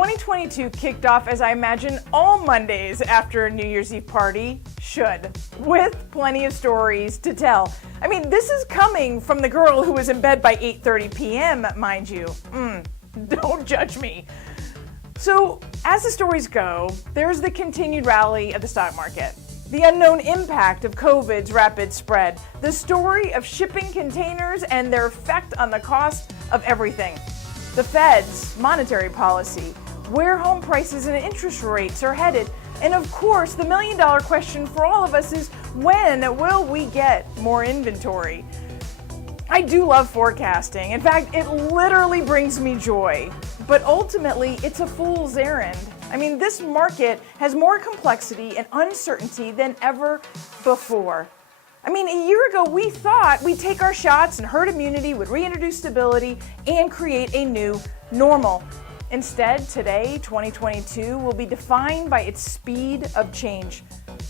2022 kicked off as I imagine all Mondays after a New Year's Eve party should, with plenty of stories to tell. I mean, this is coming from the girl who was in bed by 8:30 p.m., mind you. Don't judge me. So, as the stories go, there's the continued rally of the stock market, the unknown impact of COVID's rapid spread, the story of shipping containers and their effect on the cost of everything, the Fed's monetary policy, where home prices and interest rates are headed, and of course, the million-dollar question for all of us is, when will we get more inventory? I do love forecasting. In fact, it literally brings me joy. But ultimately, it's a fool's errand. I mean, this market has more complexity and uncertainty than ever before. I mean, a year ago, we thought we'd take our shots and herd immunity would reintroduce stability and create a new normal. Instead, today, 2022, will be defined by its speed of change.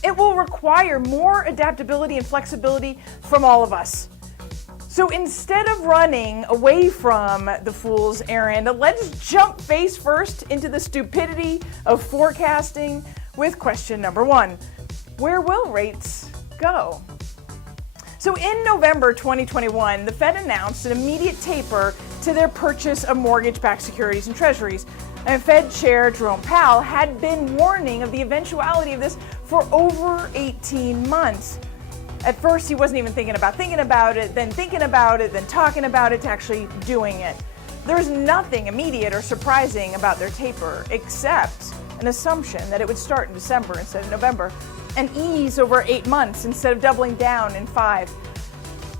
It will require more adaptability and flexibility from all of us. So instead of running away from the fool's errand, let's jump face first into the stupidity of forecasting with question number one. Where will rates go? So in November 2021, the Fed announced an immediate taper to their purchase of mortgage-backed securities and treasuries. And Fed Chair Jerome Powell had been warning of the eventuality of this for over 18 months. At first, he wasn't even thinking about it, then thinking about it, then talking about it, to actually doing it. There's nothing immediate or surprising about their taper, except an assumption that it would start in December instead of November, and ease over 8 months instead of doubling down in 5.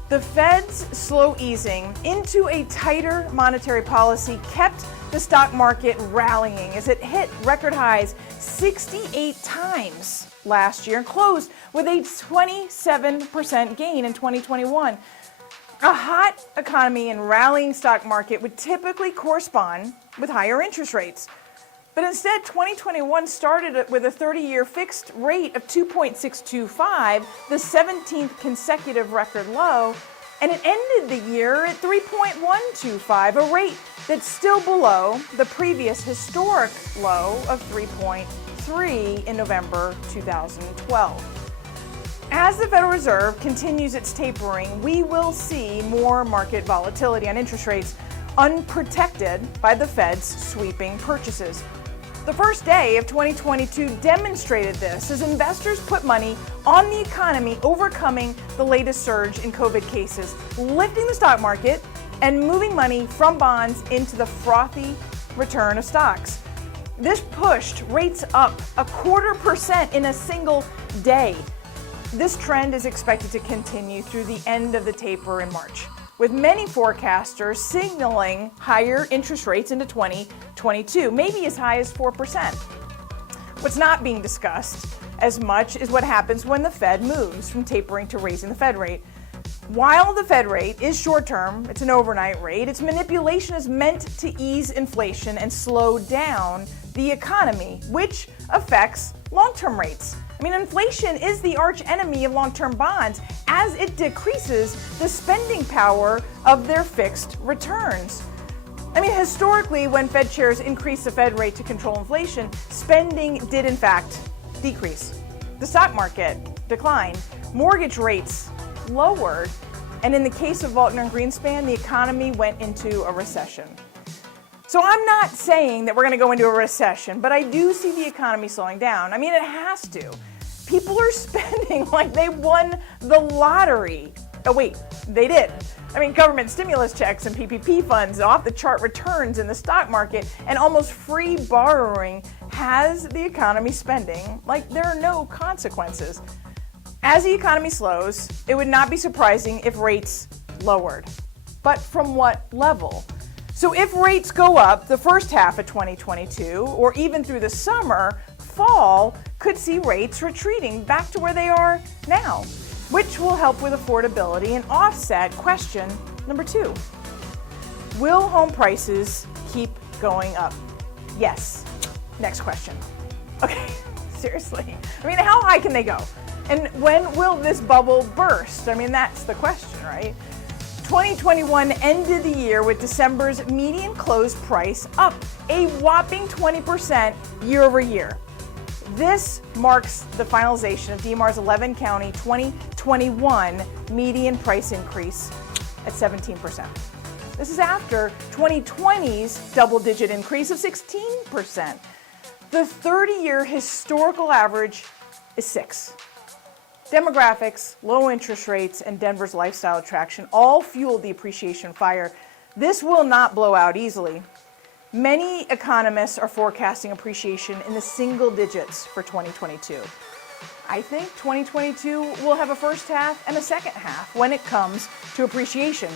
The Fed's slow easing into a tighter monetary policy kept the stock market rallying as it hit record highs 68 times last year and closed with a 27% gain in 2021. A hot economy and rallying stock market would typically correspond with higher interest rates. But instead, 2021 started with a 30-year fixed rate of 2.625, the 17th consecutive record low, and it ended the year at 3.125, a rate that's still below the previous historic low of 3.3 in November 2012. As the Federal Reserve continues its tapering, we will see more market volatility on interest rates unprotected by the Fed's sweeping purchases. The first day of 2022 demonstrated this as investors put money on the economy, overcoming the latest surge in COVID cases, lifting the stock market and moving money from bonds into the frothy return of stocks. This pushed rates up 0.25% in a single day. This trend is expected to continue through the end of the taper in March, with many forecasters signaling higher interest rates into 2022, maybe as high as 4%. What's not being discussed as much is what happens when the Fed moves from tapering to raising the Fed rate. While the Fed rate is short-term, it's an overnight rate, its manipulation is meant to ease inflation and slow down the economy, which affects long-term rates. I mean, inflation is the arch enemy of long-term bonds as it decreases the spending power of their fixed returns. I mean, historically, when Fed chairs increase the Fed rate to control inflation, spending did in fact decrease. The stock market declined, mortgage rates lowered, and in the case of Faulkner and Greenspan, the economy went into a recession. So I'm not saying that we're going to go into a recession, but I do see the economy slowing down. I mean, it has to. People are spending like they won the lottery. Oh wait, they did. I mean, government stimulus checks and PPP funds, off-the-chart returns in the stock market, and almost free borrowing has the economy spending like there are no consequences. As the economy slows, it would not be surprising if rates lowered. But from what level? So if rates go up the first half of 2022, or even through the summer, fall could see rates retreating back to where they are now, which will help with affordability and offset question number 2. Will home prices keep going up? Yes. Next question. Okay, seriously. I mean, how high can they go? And when will this bubble burst? I mean, that's the question, right? 2021 ended the year with December's median close price up a whopping 20% year over year. This marks the finalization of DMR's 11 county 2021 median price increase at 17%. This is after 2020's double-digit increase of 16%. The 30-year historical average is 6. Demographics, low interest rates, and Denver's lifestyle attraction all fueled the appreciation fire. This will not blow out easily. Many economists are forecasting appreciation in the single digits for 2022. I think 2022 will have a first half and a second half when it comes to appreciation.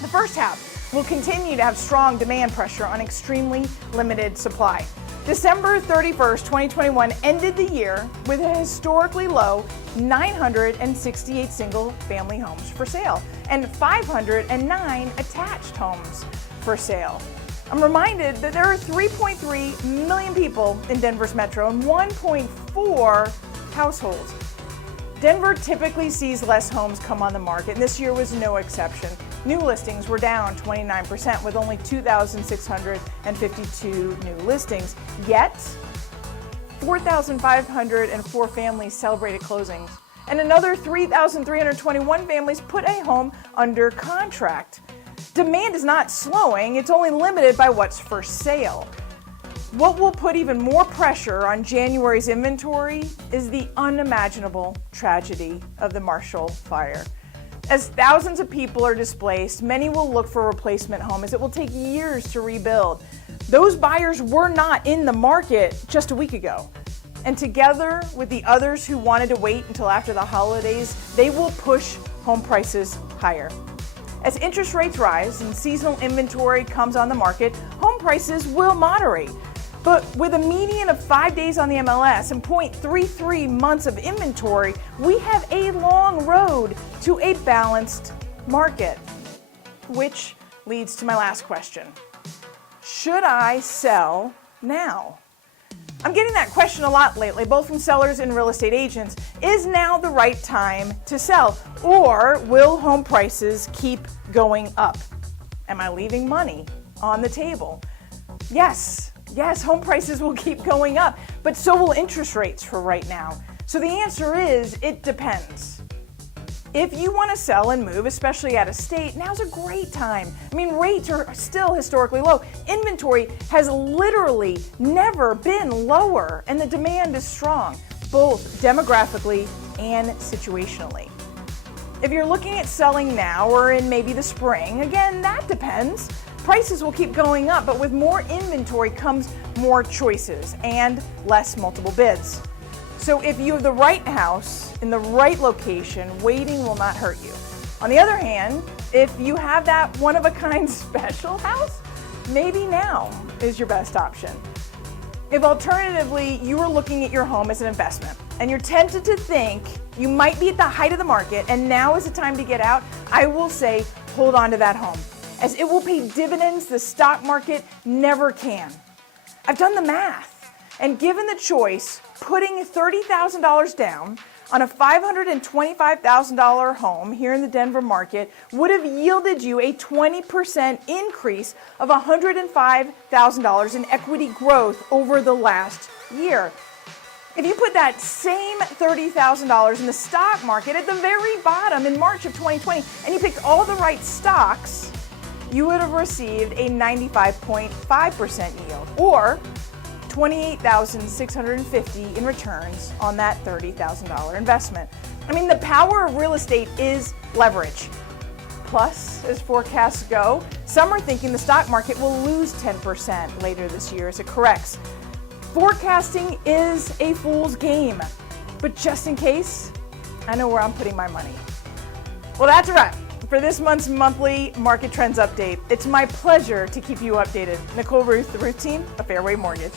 The first half will continue to have strong demand pressure on extremely limited supply. December 31st, 2021 ended the year with a historically low 968 single-family homes for sale and 509 attached homes for sale. I'm reminded that there are 3.3 million people in Denver's metro and 1.4 households. Denver typically sees less homes come on the market, and this year was no exception. New listings were down 29% with only 2,652 new listings. Yet, 4,504 families celebrated closings, and another 3,321 families put a home under contract. Demand is not slowing, it's only limited by what's for sale. What will put even more pressure on January's inventory is the unimaginable tragedy of the Marshall Fire. As thousands of people are displaced, many will look for a replacement home as it will take years to rebuild. Those buyers were not in the market just a week ago. And together with the others who wanted to wait until after the holidays, they will push home prices higher. As interest rates rise and seasonal inventory comes on the market, home prices will moderate. But with a median of 5 days on the MLS and 0.33 months of inventory, we have a long road to a balanced market. Which leads to my last question. Should I sell now? I'm getting that question a lot lately, both from sellers and real estate agents. Is now the right time to sell? Or will home prices keep going up? Am I leaving money on the table? Yes, home prices will keep going up, but so will interest rates for right now. So the answer is, it depends. If you want to sell and move, especially out of state, now's a great time. I mean, rates are still historically low. Inventory has literally never been lower, and the demand is strong, both demographically and situationally. If you're looking at selling now or in maybe the spring, again, that depends. Prices will keep going up, but with more inventory comes more choices and less multiple bids. So if you have the right house in the right location, waiting will not hurt you. On the other hand, if you have that one-of-a-kind special house, maybe now is your best option. If alternatively you are looking at your home as an investment and you're tempted to think you might be at the height of the market and now is the time to get out, I will say hold on to that home, as it will pay dividends the stock market never can. I've done the math, and given the choice, putting $30,000 down on a $525,000 home here in the Denver market would have yielded you a 20% increase of $105,000 in equity growth over the last year. If you put that same $30,000 in the stock market at the very bottom in March of 2020, and you picked all the right stocks, you would have received a 95.5% yield, or $28,650 in returns on that $30,000 investment. I mean, the power of real estate is leverage. Plus, as forecasts go, some are thinking the stock market will lose 10% later this year as it corrects. Forecasting is a fool's game, but just in case, I know where I'm putting my money. Well, that's a wrap for this month's monthly market trends update. It's my pleasure to keep you updated. Nicole Rueth, the Rueth Team of Fairway Mortgage.